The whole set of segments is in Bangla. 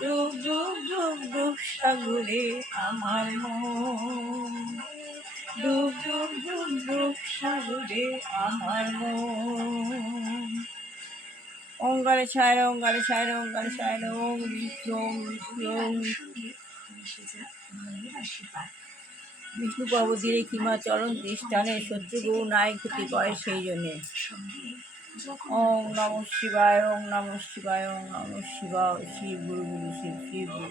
ডুব ডুব ডুব ডুব সাগরে আমার মন, ডুব ডুব ডুব ডুব সাগরে আমার মন। ওঙ্কারে ছায় ওঙ্কারে ছায় ওঙ্কারে ছায় ওম বিষ্ণু বিষ্ণু পর্বতীরে কিমা চরণ দৃষ্টানে শত্রু গৌ নাই ক্ষতি করে সেই জন্যে। ওং নম শিবায় ওং নম শিবায় ওং নম শিবায়। শিব গুরু গুরু শিব শিব গুরু।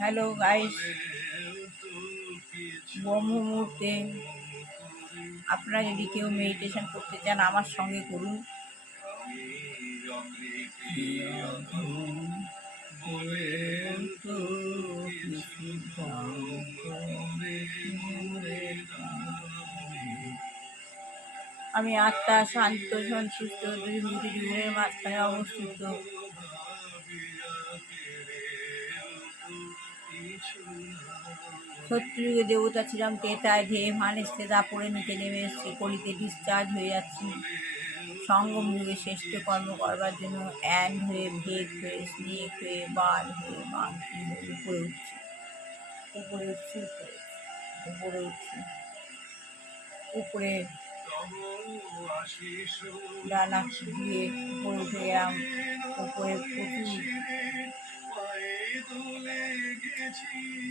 হ্যালো গাইস, ব্রহ্ম মুহূর্তে আপনারা যদি কেউ মেডিটেশন করতে চান আমার সঙ্গে করুন। আমি আত্মা শান্ত সন্তুষ্ট দুই যুগের মাঝখানে অবস্থিত। শত্রুযুগে দেবতা ছিলাম তেতায় ধেয়ে মানেসতে দাপড়ে নিচে নেমে এসেছি, কলিতে ডিসচার্জ হয়ে যাচ্ছি। সঙ্গম যুগে শ্রেষ্ঠ কর্ম করবার জন্য অ্যান্ড হয়ে, ভেগ হয়ে, স্নেক হয়ে, বাদ হয়ে, মাংসি হয়ে উপরে উঠছি, উপরে উঠছি, উপরে উঠছি, উপরে ডানা দিয়ে উপরে উঠে গেলাম। উপরে প্রচুর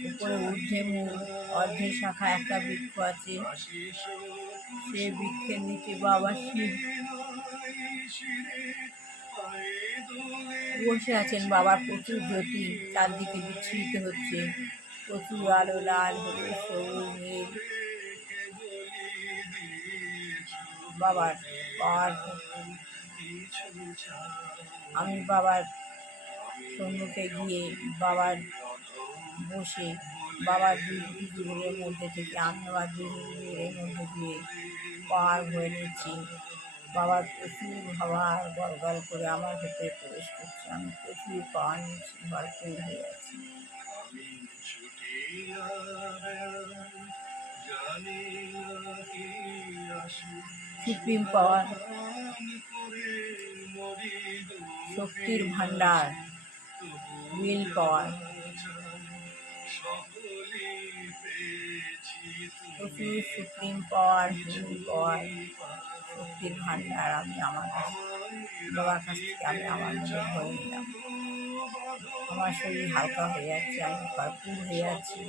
উপরে ঊর্ধ্বে মুখ, অর্ধে শাখা একটা বৃক্ষ আছে, সে বৃক্ষের নিচে বাবা শিব বসে আছেন। বাবার প্রচুর জ্যোতি চারদিকে বিচ্ছুরিত হচ্ছে, প্রচুর আলো, লাল হলুদ সবুজ নীল। বাবার পাওয়ার, আমি বাবার সম্মুখে গিয়ে বাবার বসে বাবার দুই যুগলের মধ্যে থেকে আমি আবার দুই যুগলের মধ্যে দিয়ে পাহাড় বয়ে নিচ্ছি। বাবার প্রচুর খাবার গল করে আমার ভেতরে প্রবেশ করছে। আমি প্রচুর পাওয়া নিচ্ছি, ভরপুর হয়ে আছি। সুপ্রিম পাওয়ার, শক্তির ভান্ডার, উইল পাওয়ার, প্রচুর সুপ্রিম পাওয়ার, উইল পাওয়ার, শক্তির ভান্ডার আমি আমার বাবার কাছ থেকে আমি আমার মনে ধরে নিলাম। আমার শরীর হালকা হয়ে যাচ্ছে, আমি ভরপুর হয়ে যাচ্ছি।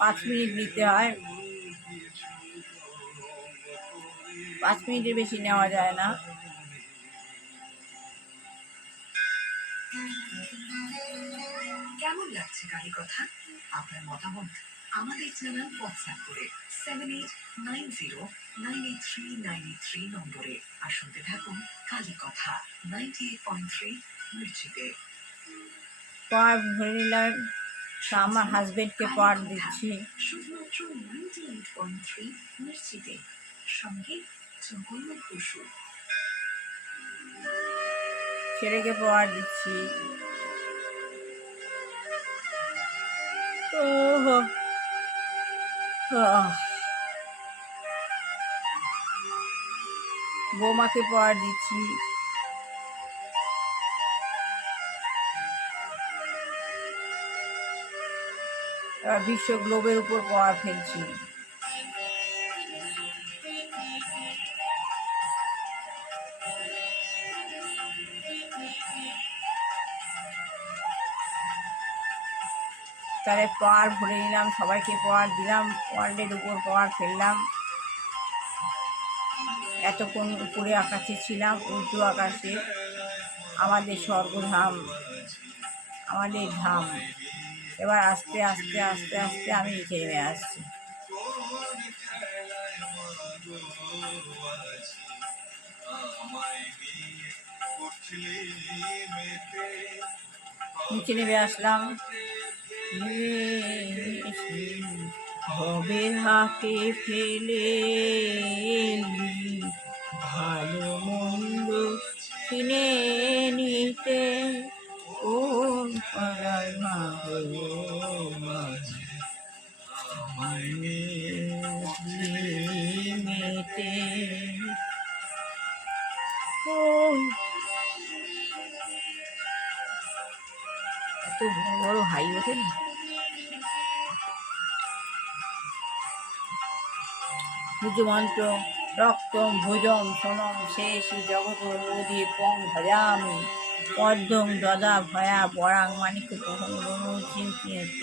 পাঁচ মিনিট নিতে হয়, 5 মিনিটের বেশি নেওয়া যায় না। কেমন লাগছে কালী কথা? আপনার মতামত আমাদের জানান হোয়াটসঅ্যাপ করে 7890983983 নম্বরে। আর শুনতে থাকুন কালী কথা 98.3 মির্চিতে। পাওয়ার ভরে নিলাম, আমার হাজবেন্ডকে পাওয়ার দিচ্ছি। শুধুমাত্র 98.3 মির্চিতে, সঙ্গে জগন্য খুশু। ছেলেকে পাওয়ার দিচ্ছি। বৌমাকে পাওয়ার দিচ্ছি। এবার বিশ্ব গ্লোবের উপর পাওয়ার ফেলছি। তাহলে পাওয়ার ভরে নিলাম, সবাইকে পাওয়ার দিলাম, ওয়ার্ল্ডের উপর পাওয়ার ফেললাম। এতক্ষণ উপরে আকাশে ছিলাম, উর্দু আকাশে, আমাদের স্বর্গধাম, আমাদের ধাম। এবার আস্তে আস্তে আস্তে আস্তে আমি নিচে নেমে আসছি। নিচে নেমে আসলাম। ভবের হাতে ফেলে এলি, ভালো মন্দ কিনে নিতে কোন পাড়ায় মেতে। এত বড় বড় হাই ওঠে না। ভুজমন্ত্র রক্তম ভুজম সোনম শেষি জগৎ মোদি পং ভজামি পদ্মং দদা ভয়া পরাং মানিক প্রথম চিন্তিত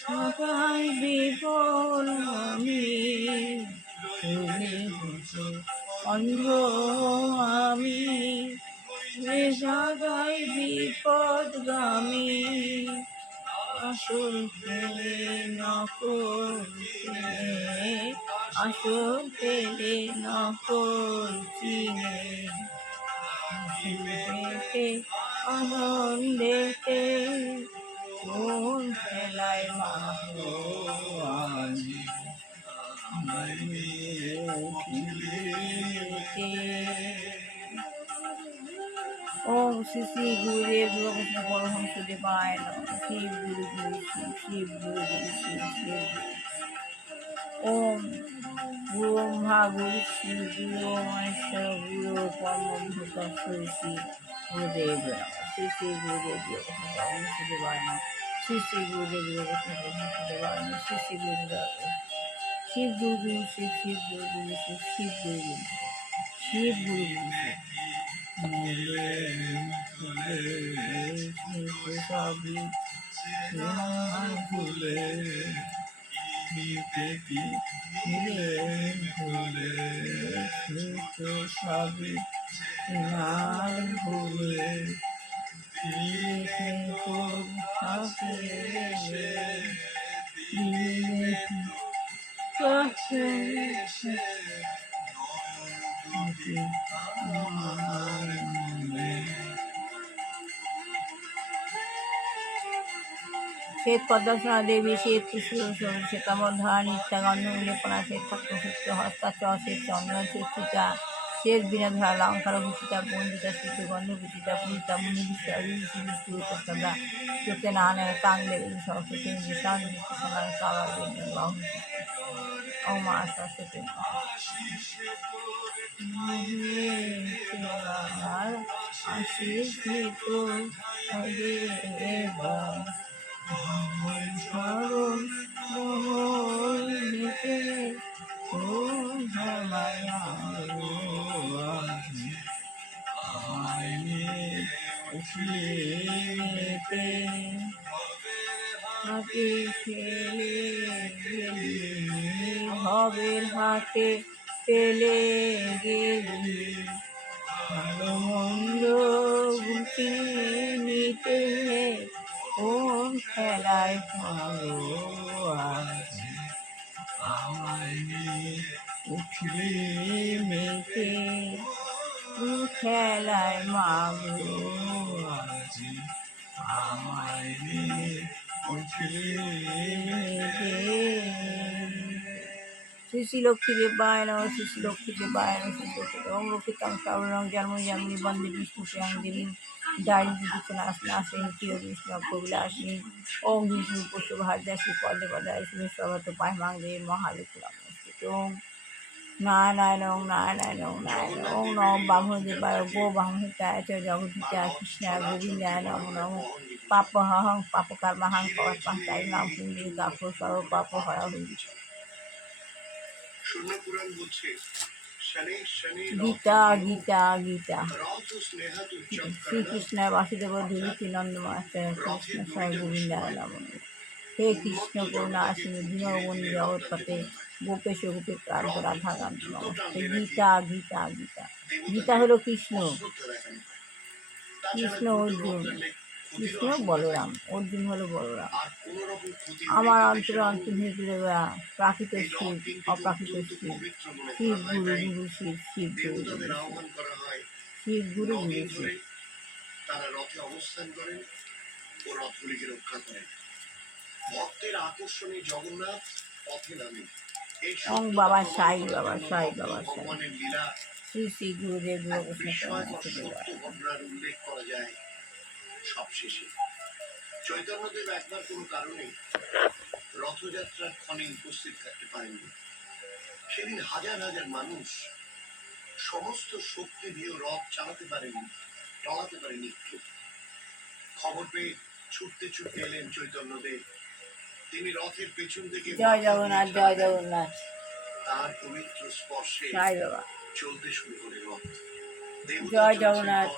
সবাই বিফল আমি তুমি বুঝে অন্ধ আমি সবাই বিপদগামী আসল পেলে নকল চিনে, আসল পেলে নকল চিনে, হাসিতে আনন্দেতে কোন খেলায় মাহো আমি উঠিতে। ওম শ্রী শ্রী গুরুদেব যোগকৃষ্ণ পরমহংসদেবায় নমঃ। শিব গুরু গুরু শিব, শিব গুরু গুরু শিব, শিব গুরু। ওম গুরু ব্রহ্মা গুরু শিব, গুরু মহেশ্বর, গুরু পরমভূত শ্রী শ্রী গুরুদেব নমঃ। শ্রী শ্রী গুরুদেব যোগকৃষ্ণ পরমহংসদেবায় নমঃ। শ্রী শ্রী গুরুদেব যোগকৃষ্ণ পরমহংসদেবায় নমঃ। শ্রী শ্রী গুরুদেব শিব গুরু গুরু শিব, শিব গুরু গুরু শিব, শিব গুরু গুরু শিব গুরু গুরু শিব। মিলে সবই ভুলে মিলে ভুলে সবই ভুলে শ্বেত পদ্মসনা দেবী, শ্বেত শ্বেতামধ্যা নিত্যাগন্ধ শ্বেত পদ্মসূত্র হস্তাচ, শ্বেত চন্দন, শ্বেত চিতা, শ্বেত বিনাধরা অলঙ্কার ভূষিতা, বন্দিতা, শ্বেত গন্ধভূষিতা, পূজিতা, মুনি বিশ্বরূপসদা, চোখে নানা কাংলে সরস্বতী বিশাল সোনার কাবার বাহু ও মা সরস্বতী। আশিস তো স্মরণ মোহিতে উঠিতে হাতে ফেলে গেলি, ভবের হাতে ফেলে গেলি, ভালো মন্দ গুছিয়ে নিতে কোন খেলায় পাবো আমায় উঠলে মেতে কোন খেলায় মাগো আমায় উঠলে মেতে। শ্রী শ্রী লক্ষ্মী দেবায় নমঃ। শ্রী শ্রী লক্ষ্মী দেবায় নমঃ। ওম লক্ষ্মীতং সর্বরং জন্মনি জন্মনি বন্দে বিষ্ণু প্রিয়াং দেবী দারিদ্র নাশিনী চির বিষ্ণু কবিলাসিনী। ওম বিষ্ণু পশু ভার্যা শ্রী পদে পদায় শ্রী সর্বত পাহিমাং দেবী মহালক্ষ্মী নমস্তে। ওম নারায়ণ নারায়ণ নারায়ণ। ওম নম ব্রাহ্মণ দেবায় গো ব্রাহ্মণিতায় চ জগদ্ধিতায় কৃষ্ণায় গোবিন্দায় নমো নমঃ। পাপহং পাপকর্মাহং পাপস্পন্তায় নাম পুণ্যে কাপড় সর্ব পাপ হরা হই। গীতা গীতা গীতা। শ্রীকৃষ্ণায় বাসুদেব দেবী নন্দমাস্তায় কৃষ্ণ সাই গোবিন্দায় নমঃ। হে কৃষ্ণ করুণা আসিনি দীনবন্ধু জগৎপতে গোপেশ গোপী কান্ত রাধাকান্ত নমস্তে। গীতা গীতা গীতা। গীতা হলো কৃষ্ণ, কৃষ্ণ অর্জুন, কৃষ্ণ বলরাম, অর্জুন হলো বলরাম। আমার অন্তরে অন্তর্নিহিত প্রাকৃত শিব, অপ্রাকৃত শিব, শিব গুরু গুরু শিব, শিব গুরু গুরু শিব। শিব ঘুরে নদিন ঘুরেছে। ধরে তারা রথে অবস্থান করেন ও রথগুলিকে রক্ষা করেন। ভক্তের আকর্ষণে জগন্নাথ পথে নামেন। এই ওং সত্যতা বাবা প্রমাণ সাই, করার বাবা জন্য সাই, ভক্ত বাবা সাই। ভগবানের লীলা শ্রী শ্রী গুরুদেব এক গুরুকৃষ্ণ বিস্ময়কর পরমহংস সত্য ঘটনার উল্লেখ করা যায় সবশেষে। চৈতন্যদেব একবার কোনো কারণে রথযাত্রার ক্ষণে উপস্থিত থাকতে পারেননি। সেদিন হাজার হাজার মানুষ সমস্ত শক্তি দিয়ে রথ চালাতে পারেনি, টলাতে পারেনি একটু। খবর পেয়ে ছুটতে ছুটতে এলেন চৈতন্যদেব। তিনি রথের পেছন থেকে জয় জগন্নাথ, জয় জগন্নাথ, তার পবিত্র স্পর্শে সাই বাবা। চলতে শুরু করে রথ। জয় জগন্নাথ,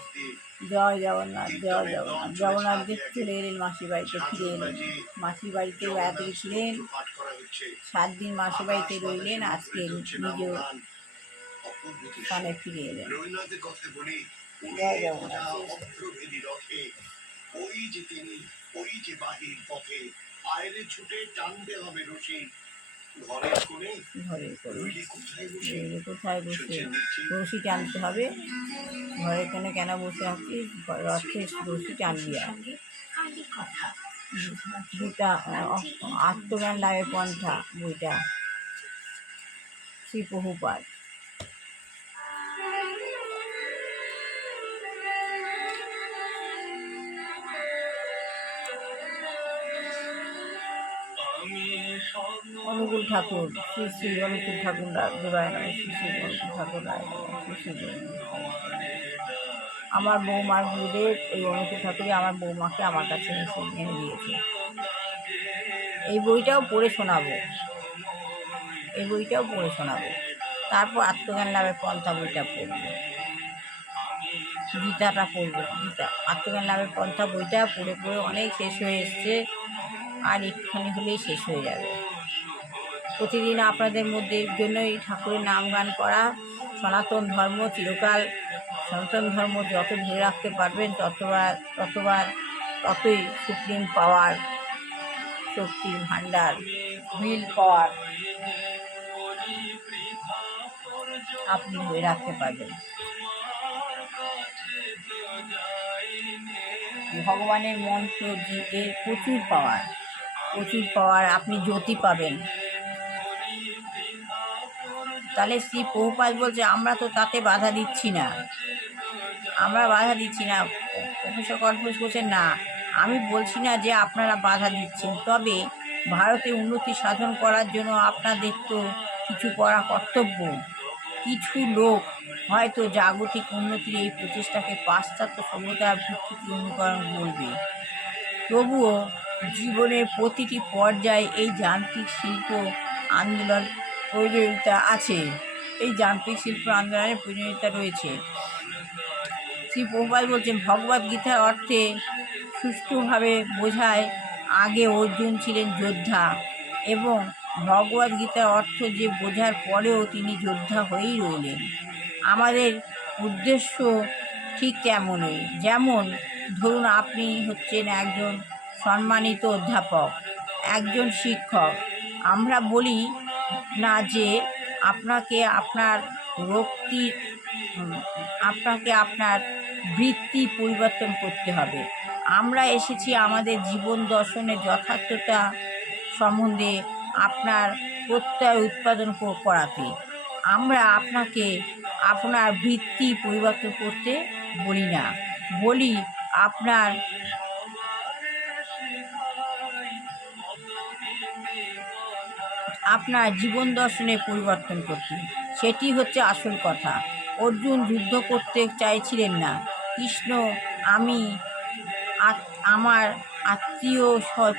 জয় জগন্নাথ, জয় জগন্নাথ। জগন্নাথ দেব চলে এলেন মাসির বাড়িতে, ফিরে এলেন। মাসির বাড়িতে বেড়াতে গেছিলেন, 7 দিন মাসির বাড়িতে রইলেন, আজকে নিজ স্থানে ফিরে এলেন। রবীন্দ্রনাথের কথা বলি, জয় জগন্নাথ। অভ্রভেদী রথে ওই যে তিনি, ওই যে বাহির পথে, আয়রে ছুটে টানতে হবে রশি। ঘরের কোণে ঘরের করে রইলি কোথায় বসে, কোথায় বসে সূর্যের নিচে রশি টানতে হবে। ঘরের কোণে কেন বসে আছি? রথে রশি টানবি। আর সঙ্গে কালী কথা শুধুমাত্র গীতা আত্মজ্ঞান লাভের পন্থা, বইটা শ্রী প্রভুপাদ। অনুকূল ঠাকুর, শ্রী শ্রী অনুকূল ঠাকুর জোড়ায় নয়, শ্রী শ্রী অনুকূল ঠাকুর রায় নয়, শ্রী শ্রী আমার বৌমার গুরুদেব এই অনুকূল ঠাকুরই আমার বৌমাকে আমার কাছে এনে দিয়েছে। এই বইটাও পড়ে শোনাবো, এই বইটাও পড়ে শোনাবো। তারপর আত্মজ্ঞান লাভের পন্থা বইটা পড়বো, গীতাটা পড়বো। গীতা আত্মজ্ঞান লাভের পন্থা বইটা পড়ে পড়ে অনেক শেষ হয়ে এসছে, আর একটুখানি হলেই শেষ হয়ে যাবে। প্রতিদিন আপনাদের মধ্যে জন্যই ঠাকুরের নাম গান করা। সনাতন ধর্ম চিরকাল, সনাতন ধর্ম যত ধরে রাখতে পারবেন ততই সুপ্রিম পাওয়ার, শক্তির ভাণ্ডার, উইল পাওয়ার আপনি ধরে রাখতে পারবেন। ভগবানের মন্ত্র এর প্রচুর পাওয়ার, আপনি জ্যোতি পাবেন। তাহলে শ্রী প্রভুপাদ বলছে আমরা তো তাতে বাধা দিচ্ছি না, প্রফেসর কনফিউজ করছেন না। আমি বলছি না যে আপনারা বাধা দিচ্ছেন, তবে ভারতে উন্নতি সাধন করার জন্য আপনাদের তো কিছু করা কর্তব্য। কিছু লোক হয়তো জাগতিক উন্নতির এই প্রচেষ্টাকে পাশ্চাত্য সভ্যতার ভিত্তিতে অনুকরণ করবে, তবুও জীবনের প্রতিটি পর্যায়ে এই যান্ত্রিক শিল্প আন্দোলন প্রয়োজনীয়তা আছে, এই যান্ত্রিক শিল্প আন্দোলনের প্রয়োজনীয়তা রয়েছে। শ্রী প্রভুপাদ বলছেন ভগবদ্গীতার অর্থে সুষ্ঠুভাবে বোঝায় আগে অর্জুন ছিলেন যোদ্ধা, এবং ভগবদ্গীতার অর্থ যে বোঝার পরেও তিনি যোদ্ধা হয়েই রইলেন। আমাদের উদ্দেশ্য ঠিক তেমনই। যেমন ধরুন আপনি হচ্ছেন একজন সম্মানিত অধ্যাপক, একজন শিক্ষক। আমরা বলি না যে আপনাকে আপনার বৃত্তি পরিবর্তন করতে হবে। আমরা এসেছি আমাদের জীবন দর্শনের যথার্থতা সম্বন্ধে আপনার প্রত্যয় উৎপাদন করাতে। আমরা আপনাকে আপনার বৃত্তি পরিবর্তন করতে বলি না, বলি আপনার জীবন দর্শনে পরিবর্তন করতে। সেটি হচ্ছে আসল কথা। অর্জুন যুদ্ধ করতে চাইছিলেন না। কৃষ্ণ আমার আত্মীয়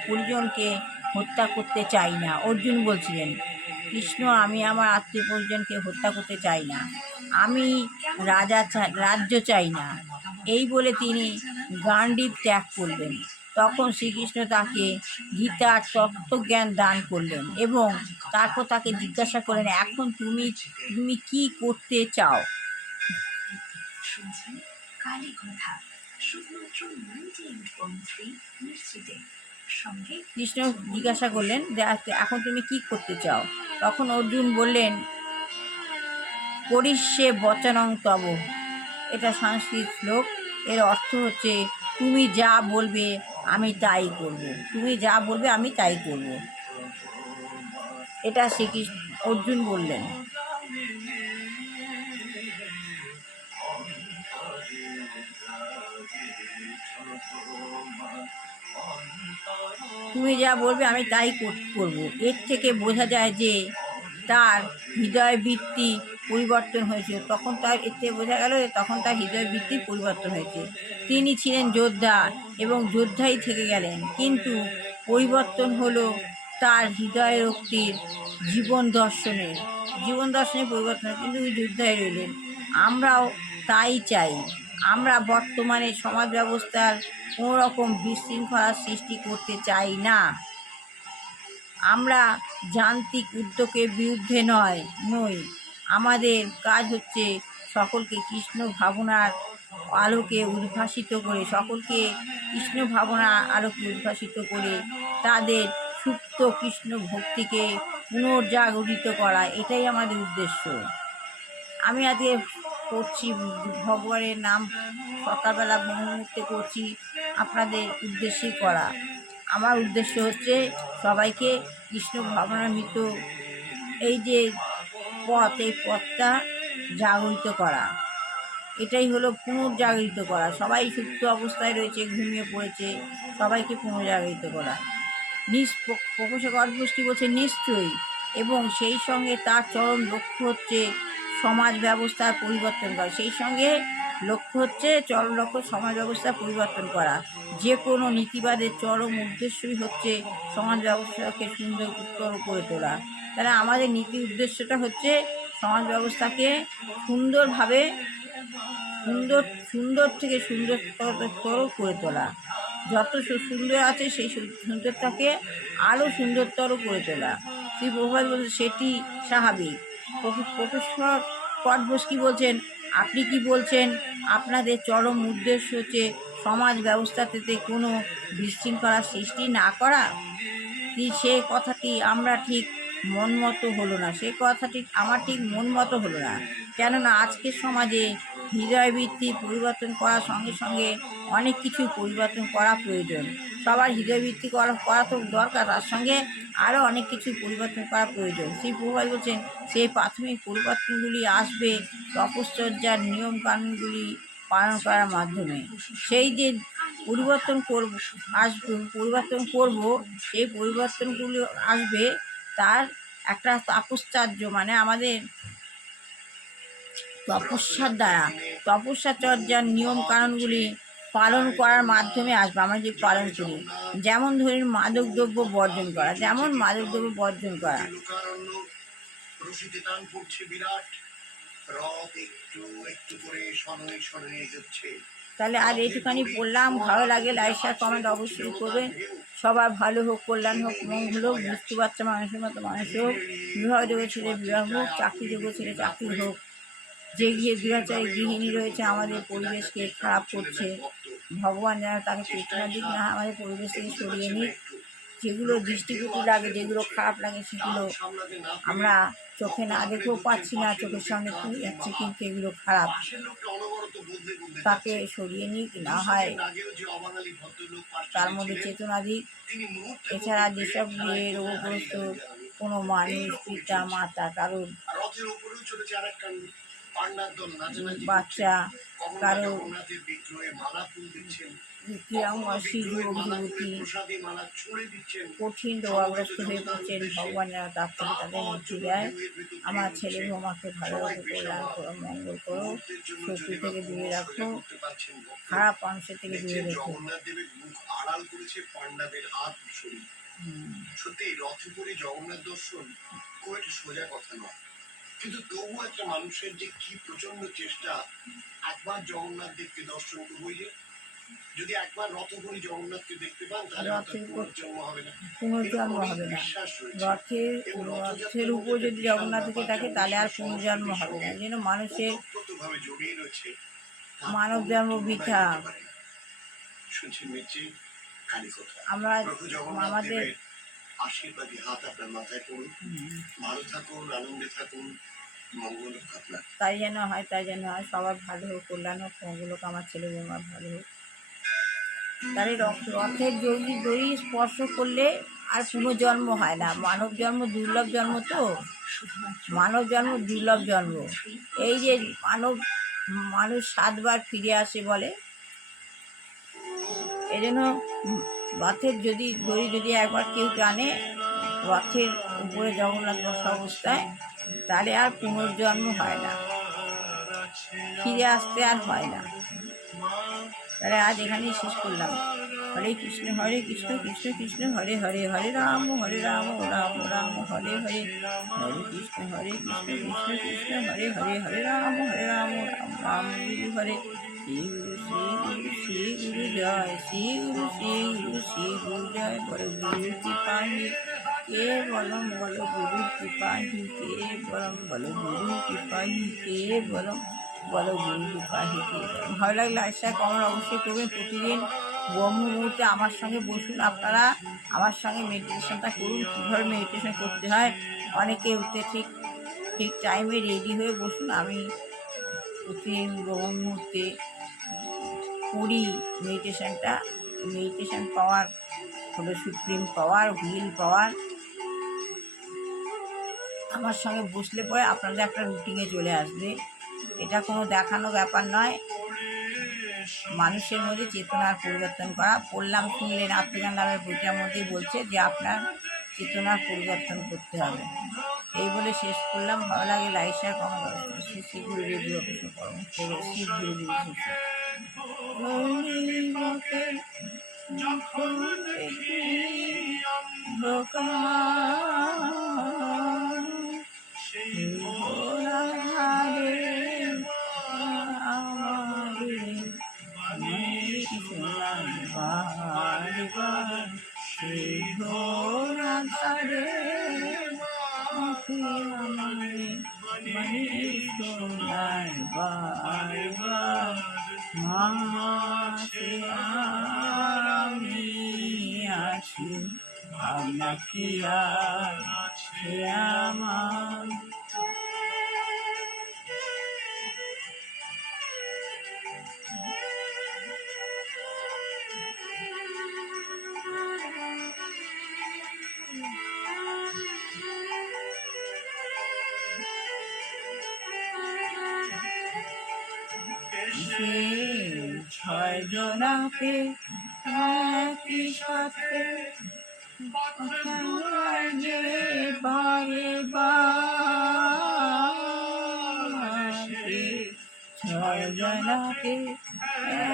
পরিজনকে হত্যা করতে চাই না, অর্জুন বলছিলেন। কৃষ্ণ আমি আমার আত্মীয় পরিজনকে হত্যা করতে চাই না, আমি রাজ্য চাই না, এই বলে তিনি গান্ডীব ত্যাগ করলেন। তখন শ্রীকৃষ্ণ তাকে গীতার তত্ত্বজ্ঞান দান করলেন এবং তারপর তাকে জিজ্ঞাসা করলেন এখন তুমি কি করতে চাও। শুনছেন কালী কথা শুধুমাত্র 98.3 নিশ্চিতে সঙ্গে। কৃষ্ণ জিজ্ঞাসা করলেন এখন তুমি কি করতে চাও। তখন অর্জুন বললেন করিষ্যে বচনং তব, এটা সংস্কৃত শ্লোক। এর অর্থ হচ্ছে তুমি যা বলবে আমি তাই করব, তুমি যা বলবে আমি তাই করব। এটা শ্রীকৃষ্ণ অর্জুন বললেন। তুমি যা বলবে আমি তাই করব। এর থেকে বোঝা যায় যে তার হৃদয় বৃত্তি পরিবর্তন হয়েছে। তখন তার এর থেকে বোঝা গেল যে তখন তার হৃদয় বৃত্তির পরিবর্তন হয়েছে। তিনি ছিলেন যোদ্ধা এবং যোদ্ধাই থেকে গেলেন, কিন্তু পরিবর্তন হলো তার হৃদয় রক্তির জীবন দর্শনের পরিবর্তন, কিন্তু যোদ্ধাই রইলেন। আমরাও তাই চাই। আমরা বর্তমানে সমাজ ব্যবস্থার কোনো রকম বিশৃঙ্খলার সৃষ্টি করতে চাই না। আমরা যান্ত্রিক উদ্যোগের বিরুদ্ধে নই। আমাদের কাজ হচ্ছে সকলকে কৃষ্ণ ভাবনার আলোকে উদ্ভাসিত করে তাদের সুপ্ত কৃষ্ণ ভক্তিকে পুনর্জাগরিত করা, এটাই আমাদের উদ্দেশ্য। আমি আজকে করছি ভগবানের নাম, সকালবেলা মুহূর্তে করছি আপনাদের উদ্দেশ্যেই করা। আমার উদ্দেশ্য হচ্ছে সবাইকে কৃষ্ণ ভাবনামৃত এই যে এই পথটা জাগরিত করা, এটাই হলো পুনর্জাগরিত করা। সবাই সুপ্ত অবস্থায় রয়েছে, ঘুমিয়ে পড়েছে, সবাইকে পুনর্জাগরিত করা। প্রফেসর গডবোস বলছে নিশ্চয়ই, এবং সেই সঙ্গে তার চরম লক্ষ্য হচ্ছে সমাজ ব্যবস্থার পরিবর্তন করা। সমাজ ব্যবস্থার পরিবর্তন করা। যে কোনো নীতিবাদের চরম উদ্দেশ্যই হচ্ছে সমাজ ব্যবস্থাকে উত্তর করে তোলা। তাহলে আমাদের নীতি উদ্দেশ্যটা হচ্ছে সমাজ ব্যবস্থাকে সুন্দরভাবে সুন্দর থেকে সুন্দরতর করে তোলা। যত সুন্দর আছে সেই সুন্দরটাকে আরও সুন্দরতর করে তোলা। শ্রী প্রভুপাদ বলছেন সেটি স্বাভাবিক। প্রফেসর গডবোস বলছেন, আপনি কি বলছেন আপনাদের চরম উদ্দেশ্য হচ্ছে সমাজ ব্যবস্থাতে কোনো বিশৃঙ্খলার সৃষ্টি না করা? সে কথাটি আমার ঠিক মন মতো হলো না। কেননা আজকের সমাজে হৃদয়বৃত্তি পরিবর্তন করার সঙ্গে সঙ্গে অনেক কিছু পরিবর্তন করা প্রয়োজন। সবার হৃদয়বৃত্তি করা তো দরকার, তার সঙ্গে আরও অনেক কিছু পরিবর্তন করা প্রয়োজন। শ্রী প্রভুপাদ বলছেন সেই প্রাথমিক পরিবর্তনগুলি আসবে তপশ্চর্যার নিয়মকানুনগুলি পালন করার মাধ্যমে। সেই যে পরিবর্তন করব সেই পরিবর্তনগুলো আসবে তার একটা তপশ্চর্য, মানে আমাদের তপস্যাচর্যার নিয়ম কানুনগুলি পালন করার মাধ্যমে আসবে। আমরা যে পালন করি, যেমন ধরুন মাদকদ্রব্য বর্জন করা। তাহলে আর এইটুখানি বললাম। ভালো লাগে লাইক শেয়ার কমেন্ট অবশ্যই করবেন। সবার ভালো হোক, কল্যাণ হোক, মঙ্গল হোক, বুঝতে বাচ্চা মানুষের মতো মানুষ হোক, বিবাহ যোগ্য ছেলে বিবাহ হোক, চাকরি যোগ্য ছেলে চাকরি হোক। যে গৃহচারী গৃহিণী রয়েছে আমাদের পরিবেশকে খারাপ করছে, ভগবান যেন তাকে চেতনা দিক, না আমাদের পরিবেশ থেকে সরিয়ে নিক। যেগুলো দৃষ্টিকটু লাগে, যেগুলো খারাপ লাগে, সেগুলো আমরা চোখে না দেখেও পাচ্ছি না, চোখের সামনে পড়ে যাচ্ছে, কিন্তু এগুলো খারাপ, তাকে সরিয়ে নিক। না হয় তার মধ্যে চেতনা দিক। এছাড়া যেসব রোগগ্রস্ত কোনো মানুষ, পিতা মাতা, কারোর বাচ্চা, কারো যুবতী কঠিন রোগাগ্রস্ত হয়ে পড়ছেন, ভগবান যেন তার থেকে তাদের মুক্তি দেয়। আমার ছেলে বৌমাকে ভালো রাখো, কল্যাণ করো, মঙ্গল করো, শত্রু থেকে দূরে রাখো, খারাপ মানুষের থেকে দূরে রেখো। সত্যি রথে করে জগন্নাথ দর্শন খুব একটা সোজা কথা নয়, কিন্তু তবু একটা মানুষের যে কি প্রচন্ড চেষ্টা একবার জগন্নাথ দেবকে দর্শন করবই। যে যদি একবার রথ করে জগন্নাথকে দেখতে পান তাহলে পুনর্জন্ম হবে না। রথের উপর যদি জগন্নাথকে থাকে তাহলে আর পুনর্জন্ম হবে না। যেন মানুষের মানব জন্ম বৃথা। আমরা আমাদের আশীর্বাদী হাত আপনার মাথায় পড়ুন। ভালো থাকুন, আনন্দে থাকুন, মঙ্গল হোক আপনার। তাই যেন হয়, তাই যেন হয়, সবার ভালো হোক, কল্যাণ হোক, মঙ্গল হোক, আমার ছেলে বৌমার ভালো হোক। তার এই রথের দড়ি স্পর্শ করলে আর পুনর্জন্ম হয় না। মানব জন্ম দুর্লভ জন্ম তো, মানব জন্ম দুর্লভ জন্ম। এই যে মানুষ 7 বার ফিরে আসে বলে, এই জন্য রথের দড়ি একবার কেউ টানে রথের উপরে জগন্নাথ বসা অবস্থায়, তাহলে আর পুনর্জন্ম হয় না, ফিরে আসতে আর হয় না। তাহলে আজ এখানেই শেষ করলাম। হরে কৃষ্ণ কৃষ্ণ কৃষ্ণ হরে হরে, হরে রাম রাম রাম হরে হরে, হরে কৃষ্ণ কৃষ্ণ কৃষ্ণ হরে হরে, হরে রাম রাম রাম গুরু হরে। শ্রী গুরু জয়, শ্রী গুরু জয়। বড় গুরু কৃপাহি কে বলম, বলো গুরু কৃপাহি কে বলম, বলো গুরু কৃপাহি কে বলম, বলো গুরু কৃপাহি কে বলম। ভালো লাগলে লাইক শেয়ার কমেন্ট অবশ্যই করবেন। প্রতিদিন ব্রহ্ম মুহূর্তে আমার সঙ্গে বসুন, আপনারা আমার সঙ্গে মেডিটেশনটা করুন। কীভাবে মেডিটেশন করতে হয়, অনেকে উঠতে ঠিক টাইমে রেডি হয়ে বসুন। আমি প্রতিদিন ব্রহ্ম মুহূর্তে করি মেডিটেশন পাওয়ার হলো সুপ্রিম পাওয়ার, হুইল পাওয়ার। আমার সঙ্গে বসলে পরে আপনাদের একটা রুটিনে চলে আসবে। এটা কোনো দেখানো ব্যাপার নয়, মানুষের মধ্যে চেতনার পরিবর্তন করা। পড়লাম শুনলেন, আত্মজ্ঞান লাভের বইটার মধ্যেই বলছে যে আপনার চেতনার পরিবর্তন করতে হবে। এই বলে শেষ করলাম। ভালো লাগে লাইক শেয়ার কমেন্ট। শ্রী গুরুদেব শিব গুরু আমি আছি, ভাবনা কি আছে আমার। ছয় জনাকে একই সাথে যে বারে বারে, ছয় জনাকে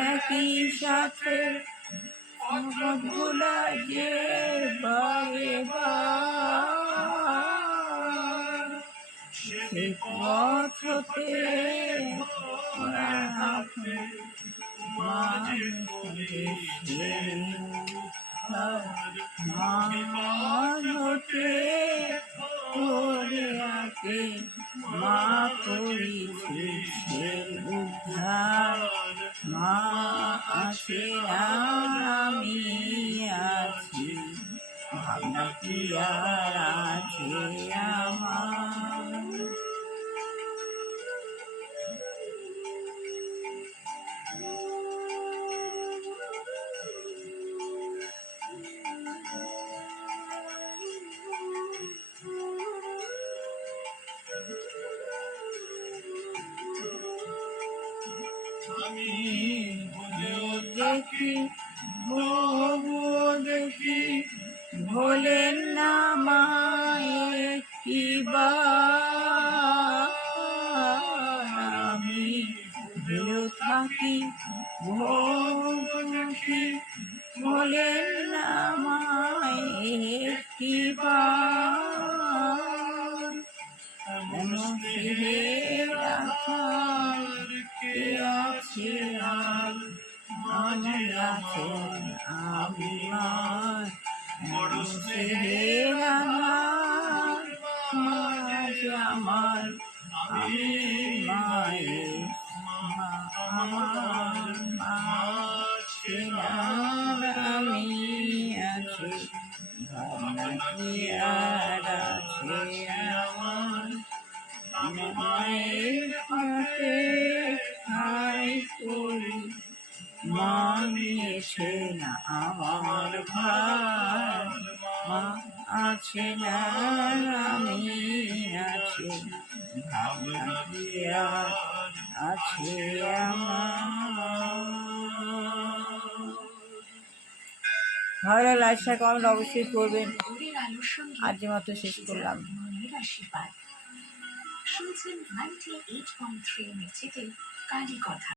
একই সাথে ভোলা যে বারে বার, সে পথ হতে হতে মা করিছে সে উদ্ধার। মা আছে আমি আছি, ভাবনা কি আর আছে আমার। দেখি দেখি ভোলেন না মায়ে কিবার, আমি ভেউ থাকি দেখি ভোলেন না মায়ে কিবার, কে আছে আর আমি আছেন আমি মার, মাঝ আমার আমি মায়ের আমার আমি আছি, ভাবনা কি আর আছে আমার। ভার মা আছে না আমি আছি ভাবনা কি আর আছে আমার। ভালো লাগলে লাইক শেয়ার কমেন্ট অবশ্যই করবেন। ভোরের আলোর সঙ্গে আজকের মতো শেষ করলাম। মনের আশীর্বাদ। শুনছেন 98.3 মেচেতে কালী কথা।